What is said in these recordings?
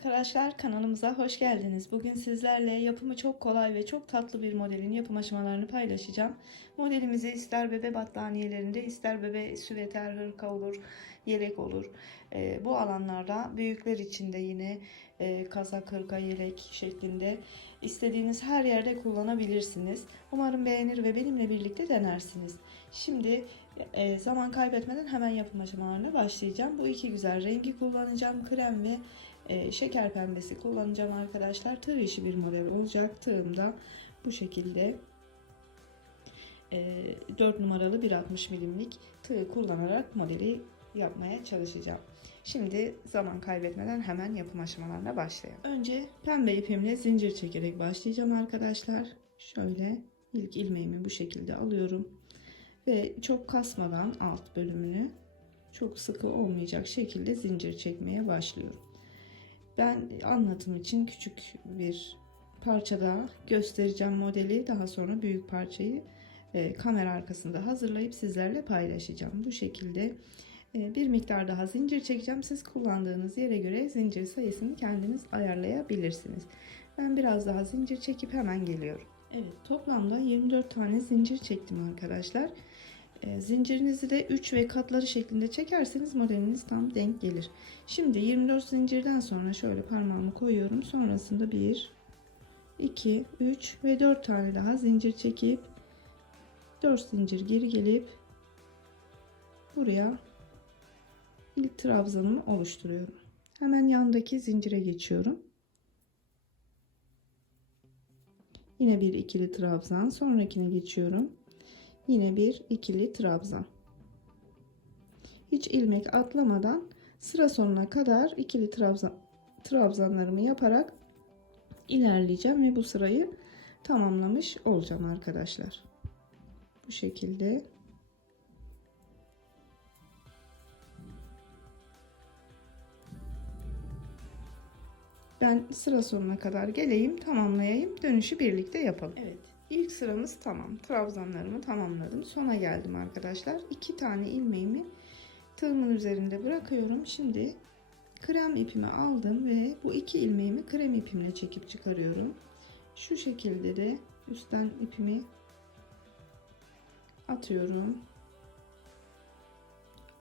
Arkadaşlar, kanalımıza hoş geldiniz. Bugün sizlerle yapımı çok kolay ve çok tatlı bir modelin yapım aşamalarını paylaşacağım. Modelimizi ister bebe battaniyelerinde, ister bebe süveter, hırka olur, yelek olur. Bu alanlarda büyükler için de yine kazak, hırka, yelek şeklinde istediğiniz her yerde kullanabilirsiniz. Umarım beğenir ve benimle birlikte denersiniz. Şimdi zaman kaybetmeden hemen yapım aşamalarına başlayacağım. Bu iki güzel rengi kullanacağım. Krem ve şeker pembesi kullanacağım arkadaşlar. Tığ işi bir model olacak. Tığım da bu şekilde 4 numaralı 1.60 milimlik tığ kullanarak modeli yapmaya çalışacağım. Şimdi zaman kaybetmeden hemen yapım aşamalarına başlayalım. Önce pembe ipimle zincir çekerek başlayacağım arkadaşlar. Şöyle ilk ilmeğimi bu şekilde alıyorum ve çok kasmadan alt bölümünü çok sıkı olmayacak şekilde zincir çekmeye başlıyorum. Ben anlatım için küçük bir parçada göstereceğim modeli. Daha sonra büyük parçayı kamera arkasında hazırlayıp sizlerle paylaşacağım. Bu şekilde bir miktar daha zincir çekeceğim. Siz kullandığınız yere göre zincir sayısını kendiniz ayarlayabilirsiniz. Ben biraz daha zincir çekip hemen geliyorum. Evet, toplamda 24 tane zincir çektim arkadaşlar. Zincirinizi de 3 ve katları şeklinde çekerseniz modeliniz tam denk gelir. Şimdi 24 zincirden sonra şöyle parmağımı koyuyorum. Sonrasında 1, 2, 3 ve 4 tane daha zincir çekip 4 zincir geri gelip buraya ilk trabzanımı oluşturuyorum. Hemen yandaki zincire geçiyorum. Yine bir ikili trabzan, sonrakine geçiyorum. Yine bir ikili trabzan. Hiç ilmek atlamadan sıra sonuna kadar ikili trabzanlarımı yaparak ilerleyeceğim ve bu sırayı tamamlamış olacağım arkadaşlar. Bu şekilde. Ben sıra sonuna kadar geleyim, tamamlayayım, dönüşü birlikte yapalım. Evet. İlk sıramız tamam. Trabzanlarımı tamamladım. Sona geldim arkadaşlar. 2 tane ilmeğimi tığımın üzerinde bırakıyorum. Şimdi krem ipimi aldım ve bu 2 ilmeğimi krem ipimle çekip çıkarıyorum. Şu şekilde de üstten ipimi atıyorum.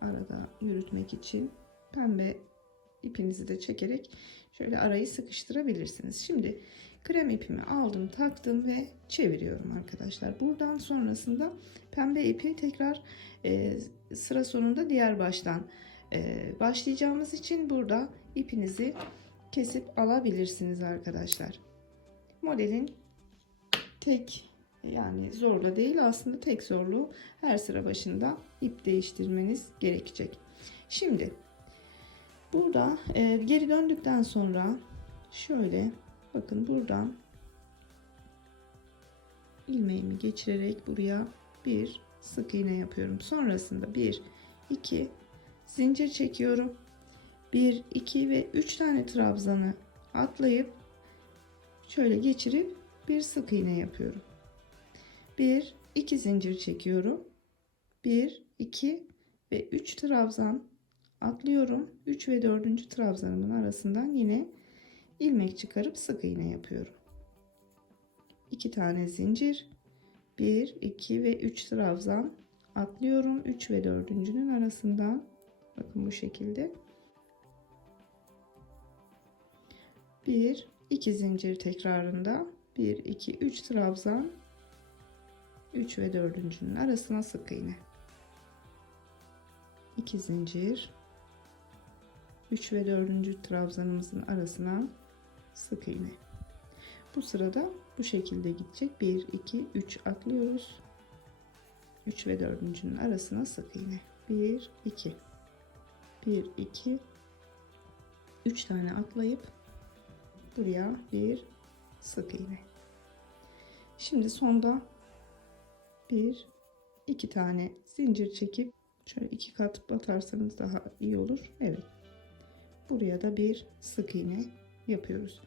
Arada yürütmek için pembe ipinizi de çekerek şöyle arayı sıkıştırabilirsiniz. Şimdi krem ipimi aldım, taktım ve çeviriyorum arkadaşlar. Buradan sonrasında pembe ipi tekrar sıra sonunda diğer baştan başlayacağımız için burada ipinizi kesip alabilirsiniz arkadaşlar. Modelin tek, yani zorla değil, aslında tek zorluğu her sıra başında ip değiştirmeniz gerekecek. Şimdi burada geri döndükten sonra şöyle bakın, buradan ilmeğimi geçirerek buraya bir sık iğne yapıyorum. Sonrasında 1, 2 zincir çekiyorum. 1, 2 ve 3 tane trabzanı atlayıp şöyle geçirip bir sık iğne yapıyorum. 1, 2 zincir çekiyorum. 1, 2 ve 3 trabzan atlıyorum. 3 ve 4. trabzanımın arasından yine ilmek çıkarıp sık iğne yapıyorum. 2 tane zincir, 1, 2 ve 3 trabzan atlıyorum. 3 ve 4.'nün arasından bakın bu şekilde 1, 2 zincir tekrarında 1, 2, 3 trabzan, 3 ve 4.'nün arasına sık iğne, 2 zincir, 3 ve 4. trabzanımızın arasına sık iğne. Bu sırada bu şekilde gidecek. 1, 2, 3 atlıyoruz. 3 ve 4.'nün arasına sık iğne. 1, 2, 1, 2, 3 tane atlayıp buraya bir sık iğne. Şimdi sonda 1, 2 tane zincir çekip şöyle 2 kat batarsanız daha iyi olur. Evet. Buraya da bir sık iğne yapıyoruz.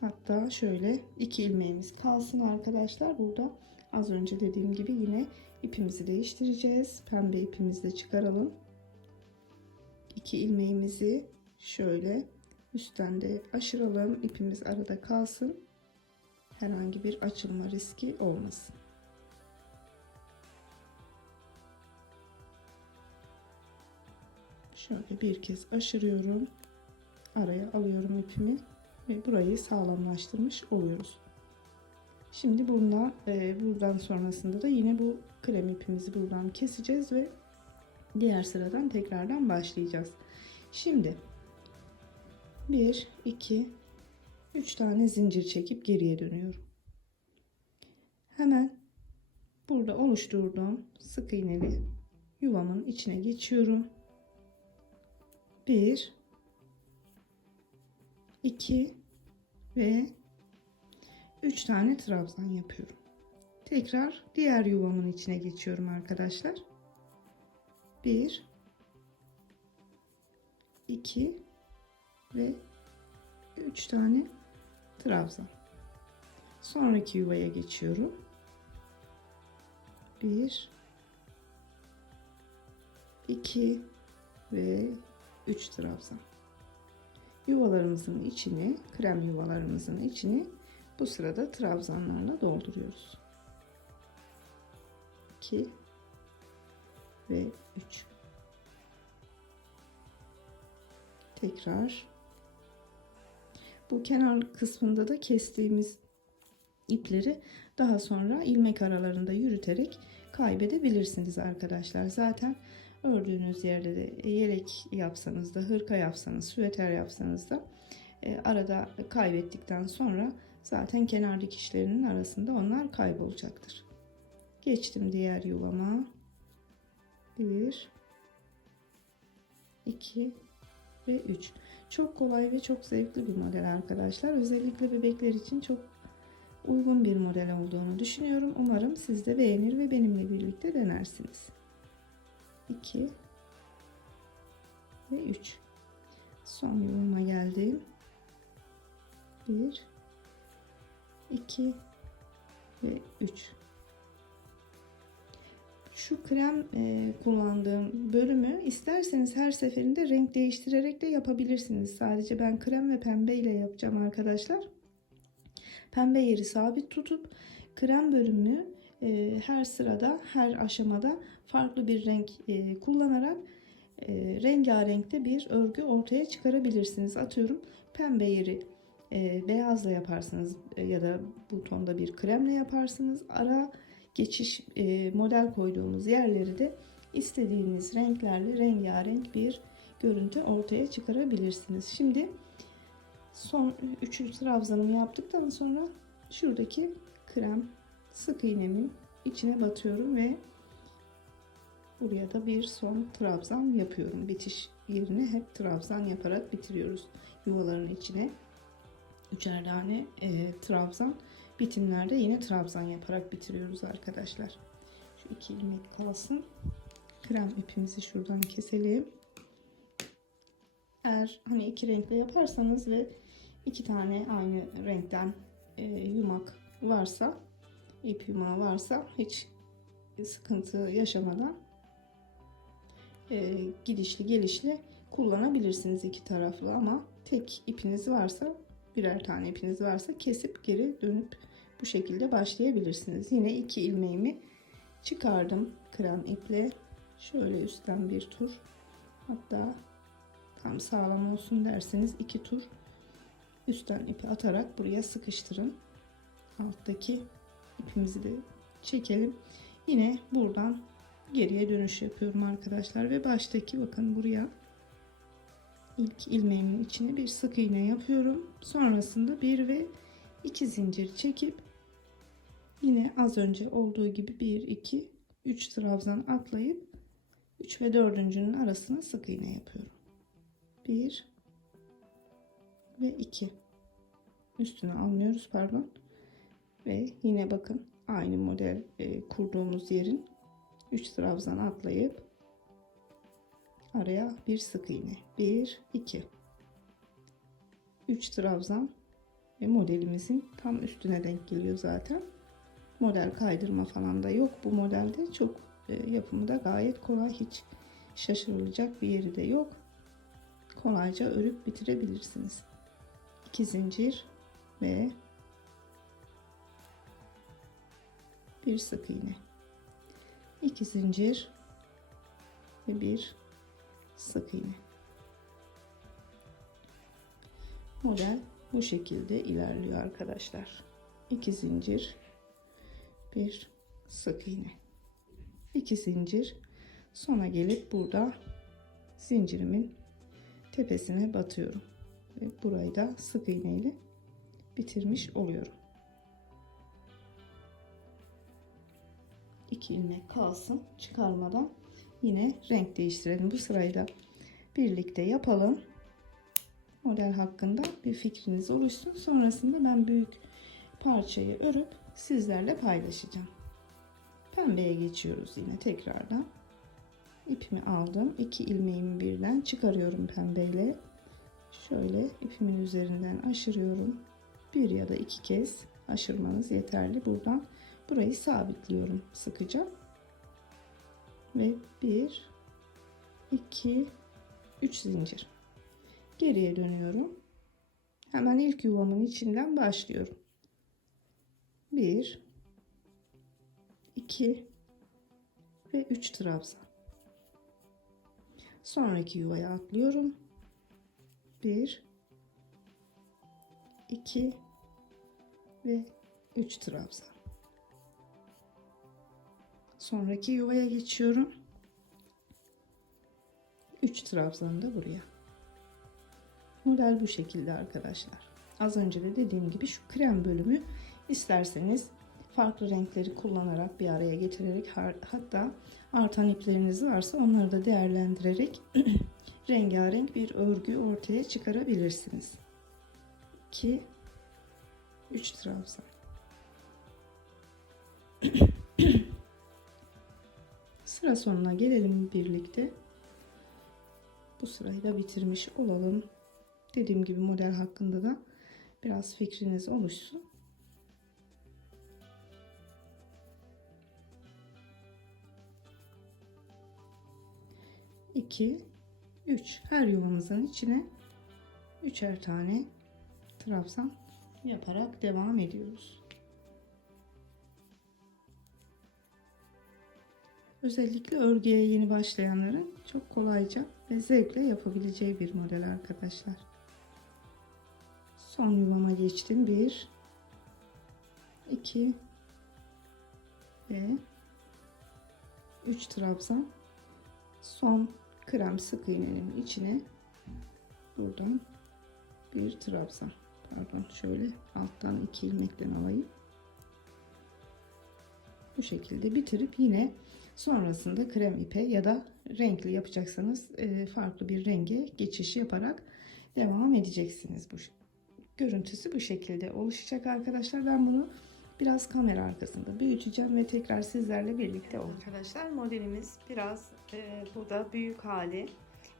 Hatta şöyle 2 ilmeğimiz kalsın arkadaşlar. Burada az önce dediğim gibi yine ipimizi değiştireceğiz. Pembe ipimizi de çıkaralım. 2 ilmeğimizi şöyle Üstten de aşıralım. İpimiz arada kalsın. Herhangi bir açılma riski olmasın. Şöyle bir kez aşırıyorum. Araya alıyorum ipimi ve burayı sağlamlaştırmış oluyoruz. Şimdi buradan sonrasında da yine bu krem ipimizi buradan keseceğiz ve diğer sıradan tekrardan başlayacağız. Şimdi 1 2 3 tane zincir çekip geriye dönüyorum. Hemen burada oluşturduğum sık iğneli yuvamın içine geçiyorum. 1 2 ve 3 tane trabzan yapıyorum. Tekrar diğer yuvamın içine geçiyorum arkadaşlar. 1 2 ve 3 tane trabzan. Sonraki yuvaya geçiyorum. 1 2 ve 3 trabzan. Yuvalarımızın içini, krem yuvalarımızın içini bu sırada trabzanlarla dolduruyoruz. 2 ve 3. Tekrar bu kenar kısmında da kestiğimiz ipleri daha sonra ilmek aralarında yürüterek kaybedebilirsiniz arkadaşlar. Zaten ördüğünüz yerde de yelek yapsanız da, hırka yapsanız, süveter yapsanız da arada kaybettikten sonra zaten kenar dikişlerinin arasında onlar kaybolacaktır. Geçtim diğer yuvama. 1 2 ve 3. Çok kolay ve çok zevkli bir model arkadaşlar. Özellikle bebekler için çok uygun bir model olduğunu düşünüyorum. Umarım siz de beğenir ve benimle birlikte denersiniz. 2 ve 3. Son yuvama geldim. 1 2 ve 3. Şu krem kullandığım bölümü isterseniz her seferinde renk değiştirerek de yapabilirsiniz. Sadece ben krem ve pembe ile yapacağım arkadaşlar. Pembe yeri sabit tutup krem bölümünü her sırada, her aşamada farklı bir renk kullanarak rengarenkte bir örgü ortaya çıkarabilirsiniz. Atıyorum pembe yeri beyazla yaparsınız ya da bu tonda bir kremle yaparsınız. Ara geçiş model koyduğumuz yerleri de istediğiniz renklerle rengarenk bir görüntü ortaya çıkarabilirsiniz. Şimdi son 3. trabzanımı yaptıktan sonra şuradaki krem sık iğnemin içine batıyorum ve buraya da bir son trabzan yapıyorum. Bitiş yerini hep trabzan yaparak bitiriyoruz. Yuvaların içine 3'er tane trabzan, bitimlerde yine trabzan yaparak bitiriyoruz arkadaşlar. Şu 2 ilmek kalsın. Krem ipimizi şuradan keselim. Eğer hani 2 renkle yaparsanız ve 2 tane aynı renkten yumak varsa, ip yumağı varsa hiç sıkıntı yaşamadan gidişli gelişli kullanabilirsiniz iki taraflı, ama tek ipiniz varsa, birer tane ipiniz varsa kesip geri dönüp bu şekilde başlayabilirsiniz. Yine 2 ilmeğimi çıkardım krem iple. Şöyle üstten bir tur, hatta tam sağlam olsun derseniz 2 tur üstten ipi atarak buraya sıkıştırın. Alttaki ipimizi de çekelim. Yine buradan geriye dönüş yapıyorum arkadaşlar ve baştaki, bakın buraya ilk ilmeğimin içine bir sık iğne yapıyorum. Sonrasında 1 ve 2 zincir çekip yine az önce olduğu gibi 1 2 3 trabzan atlayıp 3 ve 4.'ünün arasına sık iğne yapıyorum. 1 ve 2, üstüne almıyoruz, pardon. Ve yine bakın aynı model kurduğumuz yerin 3 trabzan atlayıp araya bir sık iğne, 1 2 3 trabzan ve modelimizin tam üstüne denk geliyor zaten. Model kaydırma falan da yok bu modelde. Çok yapımı da gayet kolay, hiç şaşırılacak bir yeri de yok. kolayca örüp bitirebilirsiniz. 2 zincir ve bir sık iğne. 2 zincir ve bir sık iğne. Model bu şekilde ilerliyor arkadaşlar. 2 zincir, bir sık iğne. 2 zincir, sona gelip burada zincirimin tepesine batıyorum ve burayı da sık iğne ile bitirmiş oluyorum. 2 ilmek kalsın, çıkarmadan yine renk değiştirelim. Bu sırayı da birlikte yapalım. Model hakkında bir fikriniz oluşsun. Sonrasında ben büyük parçayı örüp sizlerle paylaşacağım. Pembeye geçiyoruz yine tekrardan. İpimi aldım. 2 ilmeğimi birden çıkarıyorum pembeyle. Şöyle ipimin üzerinden aşırıyorum. Bir ya da 2 kez aşırmanız yeterli. Buradan burayı sabitliyorum sıkıca. Ve 1, 2, 3 zincir. Geriye dönüyorum. Hemen ilk yuvamın içinden başlıyorum. 1, 2 ve 3 trabzan. Sonraki yuvaya atlıyorum. 1, 2 ve 3 trabzan. Sonraki yuvaya geçiyorum. 3 trabzanı da buraya. Model bu şekilde arkadaşlar. Az önce de dediğim gibi şu krem bölümü isterseniz farklı renkleri kullanarak bir araya getirerek, hatta artan ipleriniz varsa onları da değerlendirerek rengarenk bir örgü ortaya çıkarabilirsiniz. 2, 3 trabzan. Sıra sonuna gelelim birlikte. Bu sırayı da bitirmiş olalım. Dediğim gibi model hakkında da biraz fikriniz oluşsun. İki, 3. Her yuvamızın içine 3'er tane trabzan yaparak devam ediyoruz. Özellikle örgüye yeni başlayanların çok kolayca ve zevkle yapabileceği bir model arkadaşlar. Son yuvama geçtim. 1, 2 ve 3 trabzan. Son krem sık iğnenin içine buradan bir trabzan. Pardon, şöyle alttan 2 ilmekten alayım. Bu şekilde bitirip yine sonrasında krem ipe ya da renkli yapacaksanız farklı bir renge geçiş yaparak devam edeceksiniz. Bu görüntüsü bu şekilde oluşacak arkadaşlar. Ben bunu biraz kamera arkasında büyüteceğim ve tekrar sizlerle birlikte olacağım. Arkadaşlar modelimiz biraz bu da büyük hali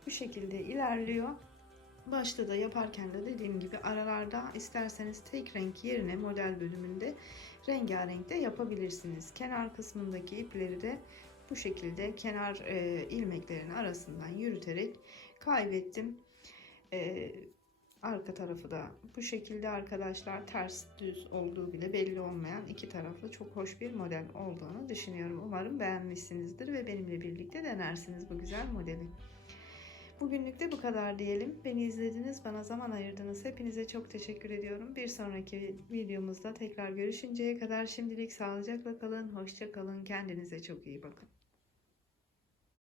bu şekilde ilerliyor. Başta da yaparken de dediğim gibi aralarda isterseniz tek renk yerine model bölümünde rengarenk de yapabilirsiniz. Kenar kısmındaki ipleri de bu şekilde kenar ilmeklerin arasından yürüterek kaybettim. Arka tarafı da bu şekilde arkadaşlar, ters düz olduğu bile belli olmayan iki taraflı çok hoş bir model olduğunu düşünüyorum. Umarım beğenmişsinizdir ve benimle birlikte denersiniz bu güzel modeli. Bugünlük de bu kadar diyelim. Beni izlediniz, bana zaman ayırdınız. Hepinize çok teşekkür ediyorum. Bir sonraki videomuzda tekrar görüşünceye kadar şimdilik sağlıcakla kalın, hoşça kalın, kendinize çok iyi bakın.